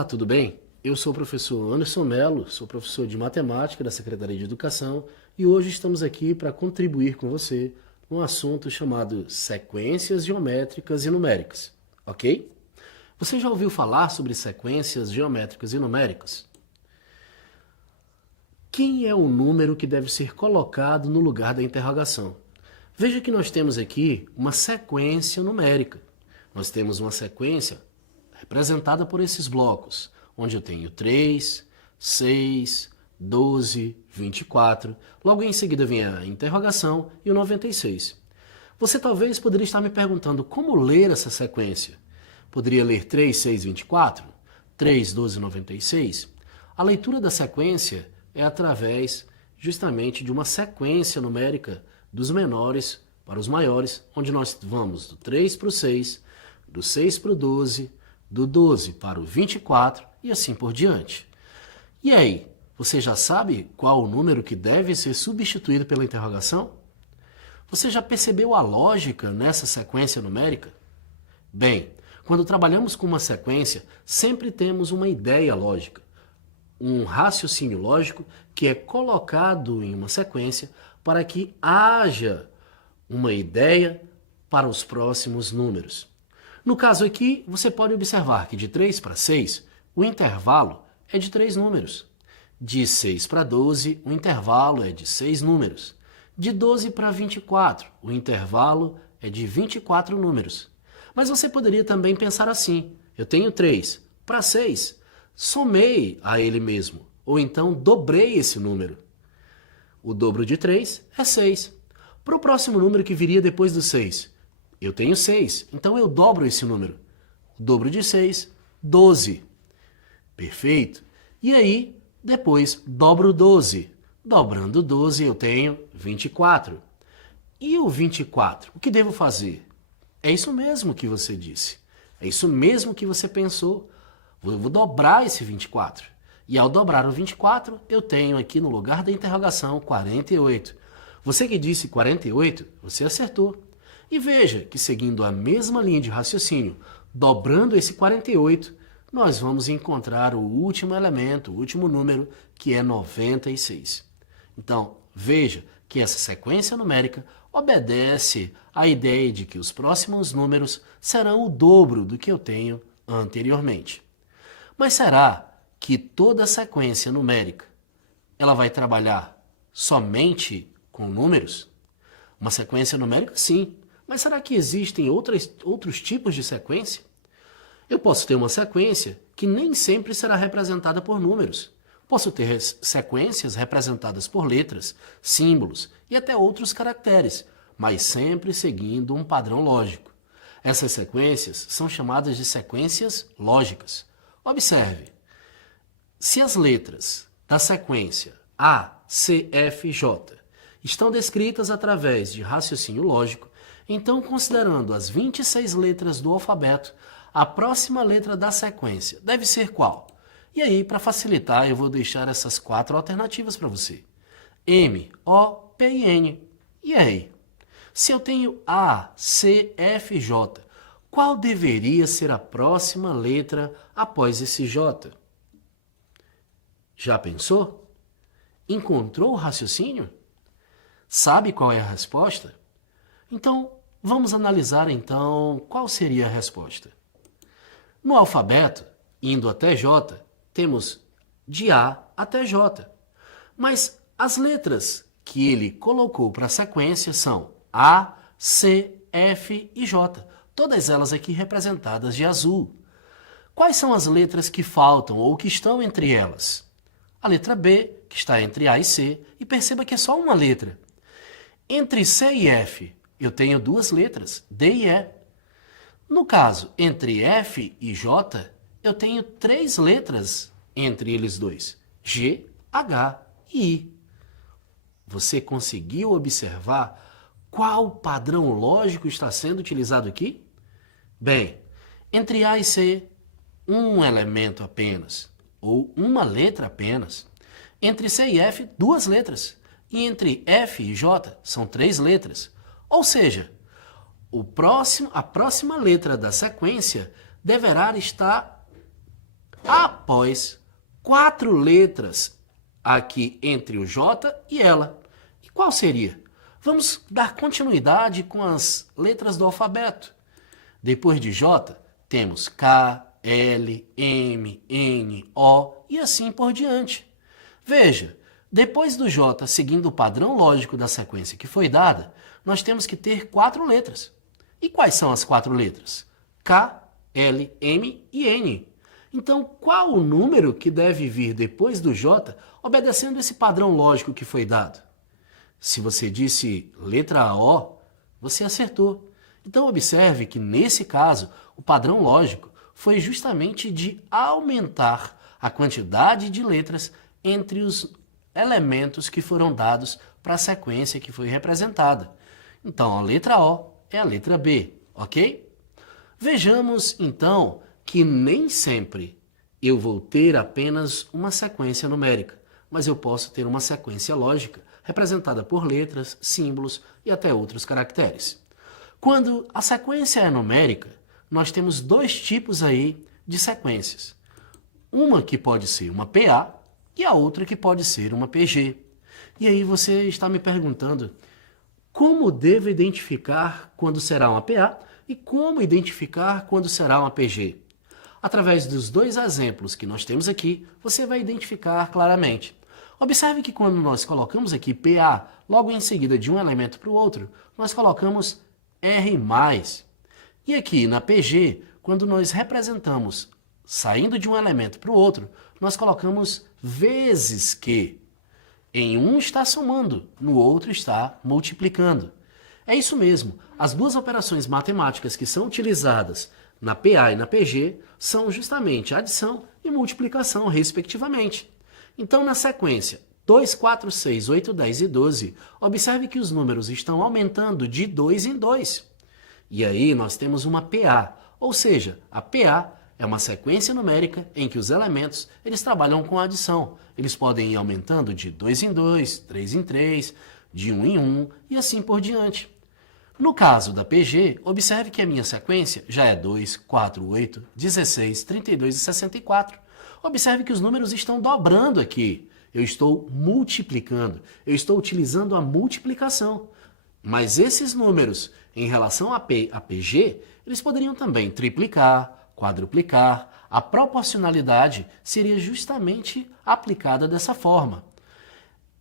Olá, tudo bem? Eu sou o professor Anderson Mello, sou professor de Matemática da Secretaria de Educação e hoje estamos aqui para contribuir com você num assunto chamado sequências geométricas e numéricas, ok? Você já ouviu falar sobre sequências geométricas e numéricas? Quem é o número que deve ser colocado no lugar da interrogação? Veja que nós temos aqui uma sequência numérica. Nós temos uma sequência representada por esses blocos, onde eu tenho 3, 6, 12, 24. Logo em seguida vem a interrogação e o 96. Você talvez poderia estar me perguntando como ler essa sequência. Poderia ler 3, 6, 24? 3, 12, 96? A leitura da sequência é através justamente de uma sequência numérica dos menores para os maiores, onde nós vamos do 3 para o 6, do 6 para o 12, do 12 para o 24 e assim por diante. E aí, você já sabe qual o número que deve ser substituído pela interrogação? Você já percebeu a lógica nessa sequência numérica? Bem, quando trabalhamos com uma sequência, sempre temos uma ideia lógica, um raciocínio lógico que é colocado em uma sequência para que haja uma ideia para os próximos números. No caso aqui, você pode observar que de 3 para 6, o intervalo é de 3 números. De 6 para 12, o intervalo é de 6 números. De 12 para 24, o intervalo é de 24 números. Mas você poderia também pensar assim: eu tenho 3 para 6, somei a ele mesmo, ou então dobrei esse número. O dobro de 3 é 6. Para o próximo número que viria depois do 6, eu tenho 6, então eu dobro esse número. O dobro de 6, 12. Perfeito? E aí, depois, dobro 12. Dobrando 12, eu tenho 24. E o 24? O que devo fazer? É isso mesmo que você disse. É isso mesmo que você pensou. Eu vou dobrar esse 24. E ao dobrar o 24, eu tenho aqui no lugar da interrogação 48. Você que disse 48, você acertou. E veja que seguindo a mesma linha de raciocínio, dobrando esse 48, nós vamos encontrar o último elemento, o último número, que é 96. Então, veja que essa sequência numérica obedece à ideia de que os próximos números serão o dobro do que eu tenho anteriormente. Mas será que toda sequência numérica ela vai trabalhar somente com números? Uma sequência numérica, sim. Mas será que existem outros tipos de sequência? Eu posso ter uma sequência que nem sempre será representada por números. Posso ter sequências representadas por letras, símbolos e até outros caracteres, mas sempre seguindo um padrão lógico. Essas sequências são chamadas de sequências lógicas. Observe, se as letras da sequência A, C, F e J estão descritas através de raciocínio lógico, então, considerando as 26 letras do alfabeto, a próxima letra da sequência deve ser qual? E aí, para facilitar, eu vou deixar essas 4 alternativas para você. M, O, P e N. E aí? Se eu tenho A, C, F e J, qual deveria ser a próxima letra após esse J? Já pensou? Encontrou o raciocínio? Sabe qual é a resposta? Então, vamos analisar então qual seria a resposta. No alfabeto, indo até J, temos de A até J. Mas as letras que ele colocou para a sequência são A, C, F e J. Todas elas aqui representadas de azul. Quais são as letras que faltam ou que estão entre elas? A letra B, que está entre A e C, e perceba que é só uma letra. Entre C e F, eu tenho 2 letras, D e E. No caso, entre F e J, eu tenho 3 letras entre eles dois, G, H e I. Você conseguiu observar qual padrão lógico está sendo utilizado aqui? Bem, entre A e C, um elemento apenas, ou uma letra apenas. Entre C e F, 2 letras. E entre F e J, são 3 letras. Ou seja, a próxima letra da sequência deverá estar após 4 letras aqui entre o J e ela. E qual seria? Vamos dar continuidade com as letras do alfabeto. Depois de J, temos K, L, M, N, O e assim por diante. Veja, depois do J, seguindo o padrão lógico da sequência que foi dada, nós temos que ter 4 letras. E quais são as 4 letras? K, L, M e N. Então, qual o número que deve vir depois do J, obedecendo esse padrão lógico que foi dado? Se você disse letra O, você acertou. Então, observe que, nesse caso, o padrão lógico foi justamente de aumentar a quantidade de letras entre os elementos que foram dados para a sequência que foi representada. Então, a letra O é a letra B, ok? Vejamos, então, que nem sempre eu vou ter apenas uma sequência numérica, mas eu posso ter uma sequência lógica, representada por letras, símbolos e até outros caracteres. Quando a sequência é numérica, nós temos 2 tipos aí de sequências. Uma que pode ser uma PA e a outra que pode ser uma PG. E aí você está me perguntando, como devo identificar quando será uma PA e como identificar quando será uma PG? Através dos 2 exemplos que nós temos aqui, você vai identificar claramente. Observe que quando nós colocamos aqui PA, logo em seguida de um elemento para o outro, nós colocamos R+. E aqui na PG, quando nós representamos saindo de um elemento para o outro, nós colocamos vezes que. Em um está somando, no outro está multiplicando. É isso mesmo, as 2 operações matemáticas que são utilizadas na PA e na PG são justamente adição e multiplicação, respectivamente. Então, na sequência 2, 4, 6, 8, 10 e 12, observe que os números estão aumentando de 2 em 2. E aí nós temos uma PA, ou seja, a PA é uma sequência numérica em que os elementos eles trabalham com adição. Eles podem ir aumentando de 2 em 2, 3 em 3, de 1 em 1 e assim por diante. No caso da PG, observe que a minha sequência já é 2, 4, 8, 16, 32 e 64. Observe que os números estão dobrando aqui. Eu estou multiplicando, eu estou utilizando a multiplicação. Mas esses números, em relação a PG, eles poderiam também triplicar, quadruplicar. A proporcionalidade seria justamente aplicada dessa forma.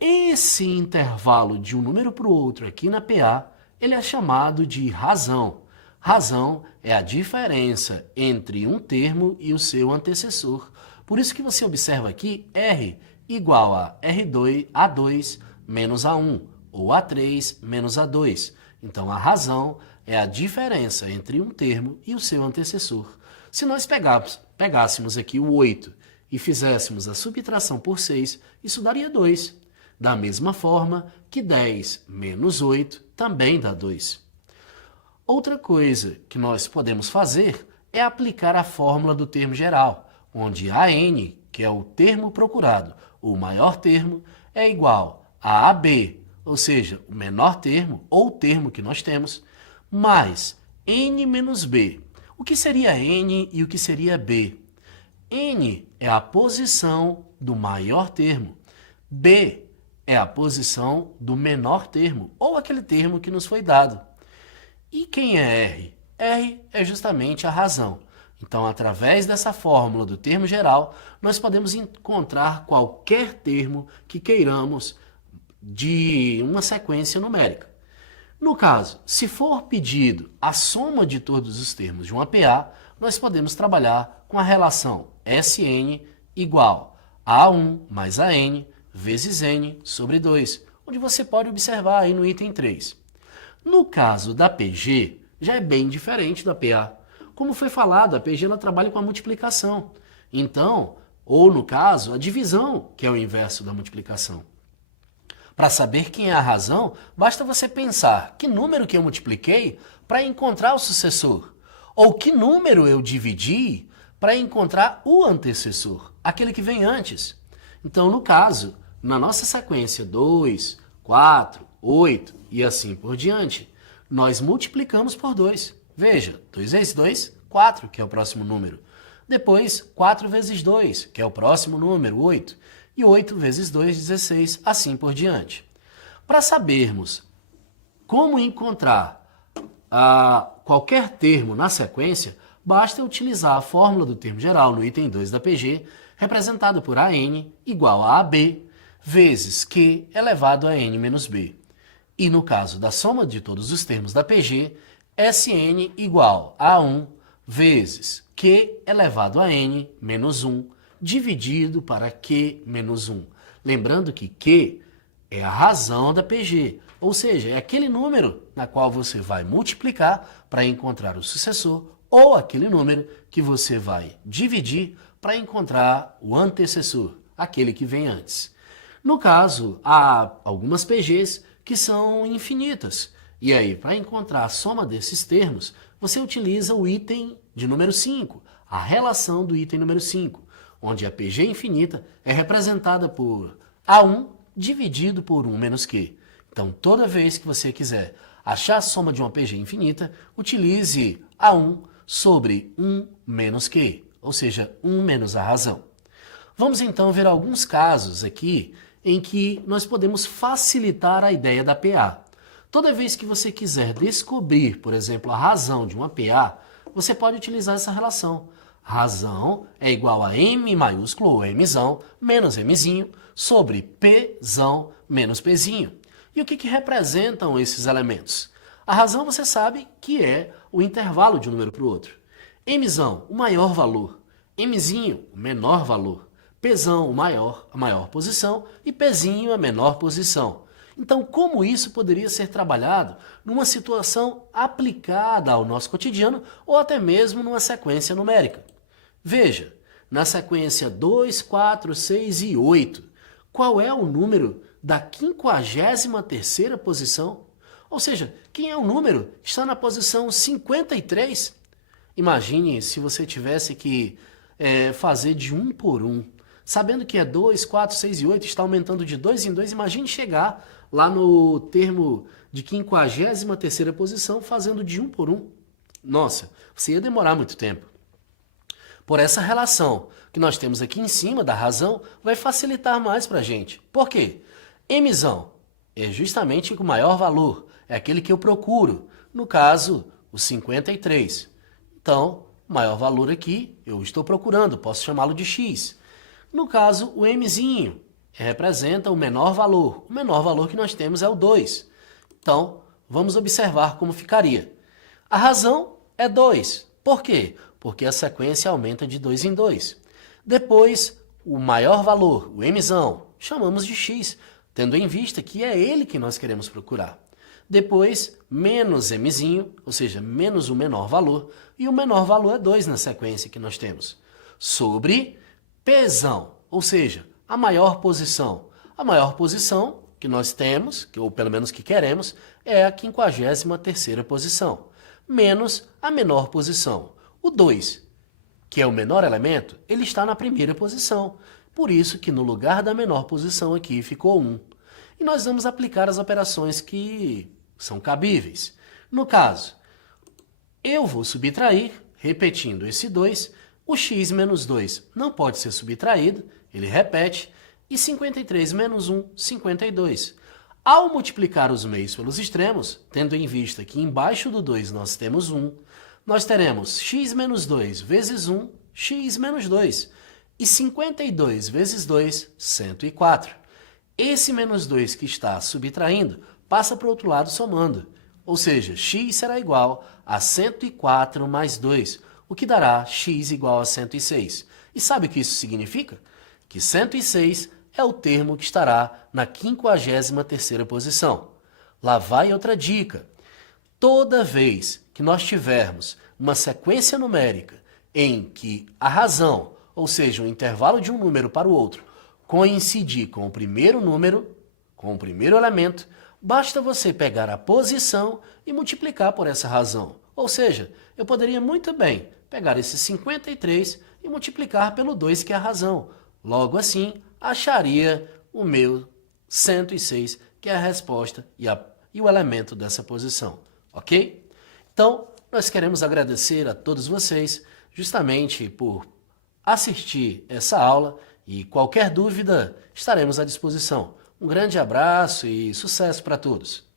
Esse intervalo de um número para o outro aqui na PA, ele é chamado de razão. Razão é a diferença entre um termo e o seu antecessor. Por isso que você observa aqui R igual a A2 menos A1, ou A3 menos A2. Então, a razão é a diferença entre um termo e o seu antecessor. Se nós pegássemos aqui o 8 e fizéssemos a subtração por 6, isso daria 2. Da mesma forma que 10 menos 8 também dá 2. Outra coisa que nós podemos fazer é aplicar a fórmula do termo geral, onde AN, que é o termo procurado, o maior termo, é igual a AB, ou seja, o menor termo ou termo que nós temos, mais N menos B. O que seria N e o que seria B? N é a posição do maior termo. B é a posição do menor termo, ou aquele termo que nos foi dado. E quem é R? R é justamente a razão. Então, através dessa fórmula do termo geral, nós podemos encontrar qualquer termo que queiramos de uma sequência numérica. No caso, se for pedido a soma de todos os termos de uma PA, nós podemos trabalhar com a relação SN igual a A1 mais AN vezes N sobre 2, onde você pode observar aí no item 3. No caso da PG, já é bem diferente da PA. Como foi falado, a PG ela trabalha com a multiplicação. Então, ou no caso, a divisão, que é o inverso da multiplicação. Para saber quem é a razão, basta você pensar que número que eu multipliquei para encontrar o sucessor, ou que número eu dividi para encontrar o antecessor, aquele que vem antes. Então, no caso, na nossa sequência 2, 4, 8 e assim por diante, nós multiplicamos por 2. Veja, 2 vezes 2, 4, que é o próximo número. Depois, 4 vezes 2, que é o próximo número, 8. E 8 vezes 2, 16, assim por diante. Para sabermos como encontrar qualquer termo na sequência, basta utilizar a fórmula do termo geral no item 2 da PG, representado por AN igual a AB vezes Q elevado a N menos B. E no caso da soma de todos os termos da PG, Sn igual a 1 vezes Q elevado a N menos 1 dividido para Q menos 1. Lembrando que Q é a razão da PG, ou seja, é aquele número na qual você vai multiplicar para encontrar o sucessor ou aquele número que você vai dividir para encontrar o antecessor, aquele que vem antes. No caso, há algumas PGs que são infinitas. E aí, para encontrar a soma desses termos, você utiliza o item de número 5, a relação do item número 5, onde a PG infinita é representada por A1 dividido por 1 menos Q. Então, toda vez que você quiser achar a soma de uma PG infinita, utilize A1 sobre 1 menos Q, ou seja, 1 menos a razão. Vamos então ver alguns casos aqui em que nós podemos facilitar a ideia da PA. Toda vez que você quiser descobrir, por exemplo, a razão de uma PA, você pode utilizar essa relação. Razão é igual a M maiúsculo ou Mzão menos Mzinho sobre Pzão menos Pzinho. E o que representam esses elementos? A razão você sabe que é o intervalo de um número para o outro. Mzão, o maior valor. Mzinho, o menor valor. Pzão, a maior posição, e Pzinho, a menor posição. Então, como isso poderia ser trabalhado numa situação aplicada ao nosso cotidiano ou até mesmo numa sequência numérica? Veja, na sequência 2, 4, 6 e 8, qual é o número da 53ª posição? Ou seja, quem é o número que está na posição 53? Imagine se você tivesse que fazer de 1 por 1. Sabendo que é 2, 4, 6 e 8, está aumentando de 2 em 2, imagine chegar lá no termo de 53ª posição fazendo de 1 por 1. Nossa, você ia demorar muito tempo. Por essa relação que nós temos aqui em cima da razão, vai facilitar mais para a gente. Por quê? Mzão é justamente o maior valor, é aquele que eu procuro, no caso, o 53. Então, o maior valor aqui eu estou procurando, posso chamá-lo de x. No caso, o Mzinho representa o menor valor. O menor valor que nós temos é o 2. Então, vamos observar como ficaria. A razão é 2. Por quê? Porque a sequência aumenta de 2 em 2. Depois, o maior valor, o Mzão, chamamos de x, tendo em vista que é ele que nós queremos procurar. Depois, menos Mzinho, ou seja, menos o menor valor, e o menor valor é 2 na sequência que nós temos. Sobre Pzão, ou seja, a maior posição. A maior posição que nós temos, ou pelo menos que queremos, é a 53ª posição, menos a menor posição. O 2, que é o menor elemento, ele está na primeira posição. Por isso que no lugar da menor posição aqui ficou 1. E nós vamos aplicar as operações que são cabíveis. No caso, eu vou subtrair, repetindo esse 2, o x menos 2 não pode ser subtraído, ele repete, e 53 menos 1, 52. Ao multiplicar os meios pelos extremos, tendo em vista que embaixo do 2 nós temos 1, nós teremos x menos 2 vezes 1, x menos 2. E 52 vezes 2, 104. Esse menos 2 que está subtraindo passa para o outro lado somando. Ou seja, x será igual a 104 mais 2, o que dará x igual a 106. E sabe o que isso significa? Que 106 é o termo que estará na 53ª posição. Lá vai outra dica. Toda vez que nós tivermos uma sequência numérica em que a razão, ou seja, o intervalo de um número para o outro, coincidir com o primeiro número, com o primeiro elemento, basta você pegar a posição e multiplicar por essa razão. Ou seja, eu poderia muito bem pegar esse 53 e multiplicar pelo 2, que é a razão. Logo assim, acharia o meu 106, que é a resposta e o elemento dessa posição. Ok? Então, nós queremos agradecer a todos vocês justamente por assistir essa aula e qualquer dúvida estaremos à disposição. Um grande abraço e sucesso para todos!